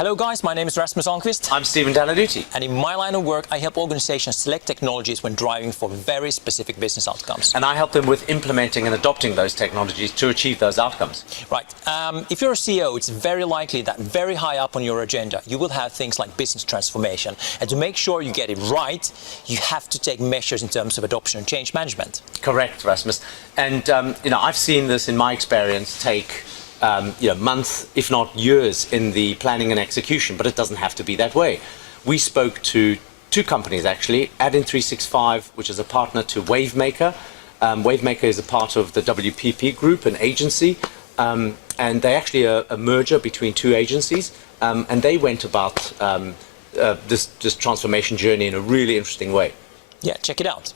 Hello guys, my name is Rasmus Almqvist. I'm Stephen Danaduti. And in my line of work, I help organizations select technologies when driving for very specific business outcomes. And I help them with implementing and adopting those technologies to achieve those outcomes. Right. If you're a CEO, it's very likely that very high up on your agenda, you will have things like business transformation. And to make sure you get it right, you have to take measures in terms of adoption and change management. Correct, Rasmus. And I've seen this in my experience take months, if not years, in the planning and execution, but it doesn't have to be that way. We spoke to two companies, actually, Addin365, which is a partner to Wavemaker. Wavemaker is a part of the WPP group, an agency, and they're actually a merger between two agencies, and they went about this transformation journey in a really interesting way. Yeah, check it out.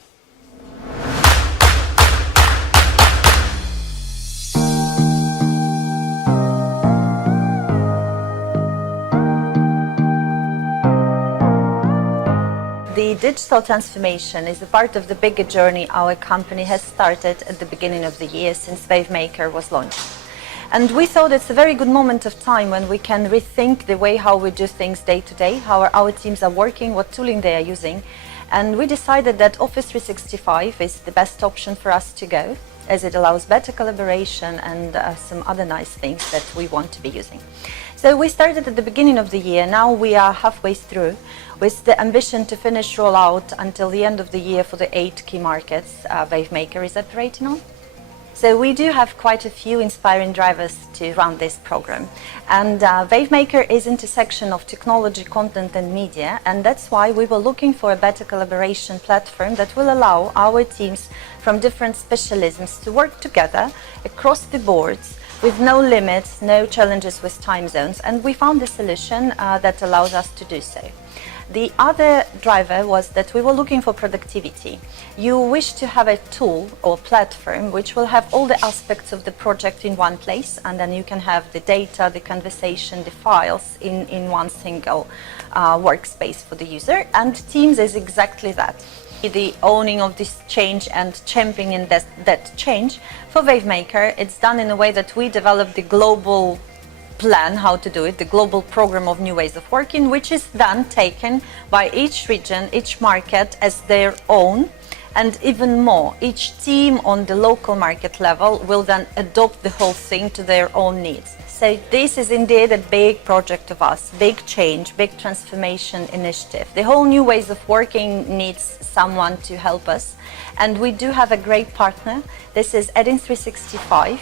The digital transformation is a part of the bigger journey our company has started at the beginning of the year since Wavemaker was launched. And we thought it's a very good moment of time when we can rethink the way how we do things day to day, how our teams are working, what tooling they are using. And we decided that Office 365 is the best option for us to go, as it allows better collaboration and some other nice things that we want to be using. So we started at the beginning of the year. Now we are halfway through with the ambition to finish rollout until the end of the year for the 8 key markets Wavemaker is operating on. So we do have quite a few inspiring drivers to run this program. And Wavemaker is intersection of technology, content and media, and that's why we were looking for a better collaboration platform that will allow our teams from different specialisms to work together across the boards with no limits, no challenges with time zones, and we found a solution that allows us to do so. The other driver was that we were looking for productivity. You wish to have a tool or platform which will have all the aspects of the project in one place, and then you can have the data, the conversation, the files in one single workspace for the user, and Teams is exactly that. The owning of this change and championing that change for Wavemaker, it's done in a way that we develop the global plan how to do it, the global program of new ways of working, which is then taken by each region, each market as their own, and even more, each team on the local market level will then adopt the whole thing to their own needs. So this is indeed a big project of us, big change, big transformation initiative. The whole new ways of working needs someone to help us, and we do have a great partner. This is Addin365.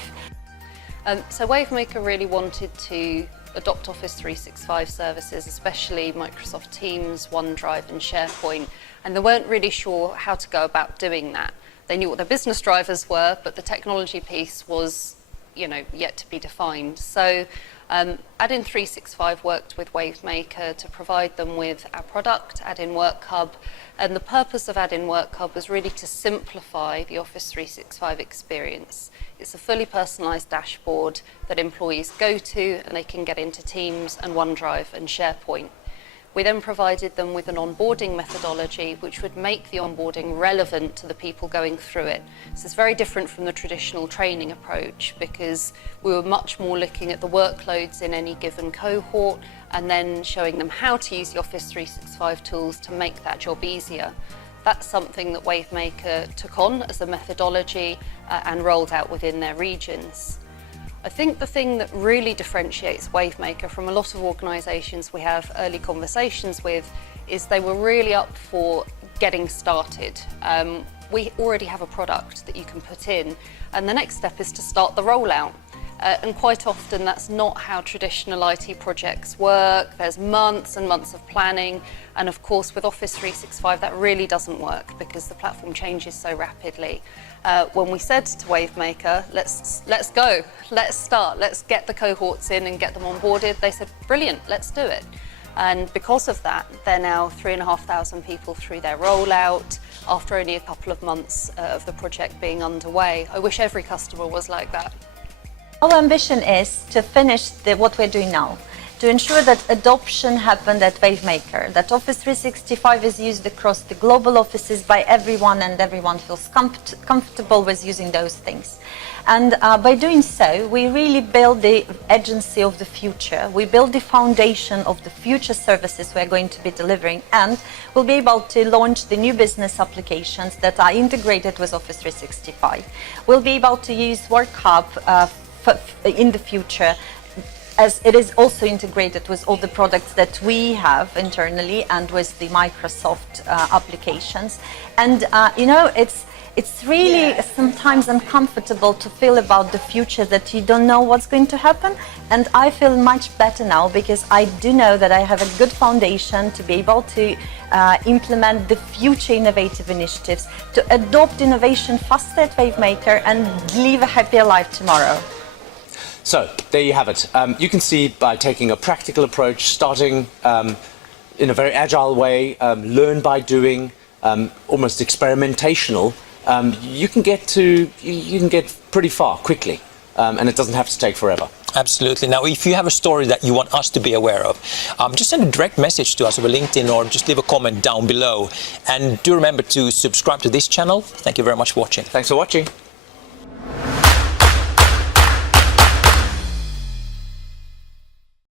So Wavemaker really wanted to adopt Office 365 services, especially Microsoft Teams, OneDrive and SharePoint, and they weren't really sure how to go about doing that. They knew what their business drivers were, but the technology piece was yet to be defined. So Addin365 worked with Wavemaker to provide them with our product, Addin Work Hub, and the purpose of Addin Work Hub was really to simplify the Office 365 experience. It's a fully personalised dashboard that employees go to and they can get into Teams and OneDrive and SharePoint. We then provided them with an onboarding methodology which would make the onboarding relevant to the people going through it. This is very different from the traditional training approach because we were much more looking at the workloads in any given cohort and then showing them how to use the Office 365 tools to make that job easier. That's something that Wavemaker took on as a methodology and rolled out within their regions. I think the thing that really differentiates Wavemaker from a lot of organisations we have early conversations with is they were really up for getting started. We already have a product that you can put in, and the next step is to start the rollout. And quite often that's not how traditional IT projects work. There's months and months of planning, and of course with Office 365 that really doesn't work because the platform changes so rapidly. When we said to Wavemaker, let's go, let's start, let's get the cohorts in and get them onboarded, they said, brilliant, let's do it. And because of that, they're now 3,500 people through their rollout after only a couple of months of the project being underway. I wish every customer was like that. Our ambition is to finish what we're doing now, to ensure that adoption happened at Wavemaker, that Office 365 is used across the global offices by everyone and everyone feels comfortable with using those things. And by doing so, we really build the agency of the future. We build the foundation of the future services we're going to be delivering, and we'll be able to launch the new business applications that are integrated with Office 365. We'll be able to use WorkHub in the future, as it is also integrated with all the products that we have internally and with the Microsoft applications. And it's really sometimes uncomfortable to feel about the future, that you don't know what's going to happen. And I feel much better now because I do know that I have a good foundation to be able to implement the future innovative initiatives, to adopt innovation faster at Wavemaker and live a happier life tomorrow. So there you have it. You can see by taking a practical approach, starting in a very agile way, learn by doing, almost experimentational, you can get pretty far quickly, and it doesn't have to take forever. Absolutely. Now, if you have a story that you want us to be aware of, just send a direct message to us over LinkedIn or just leave a comment down below. And do remember to subscribe to this channel. Thank you very much for watching. Thanks for watching.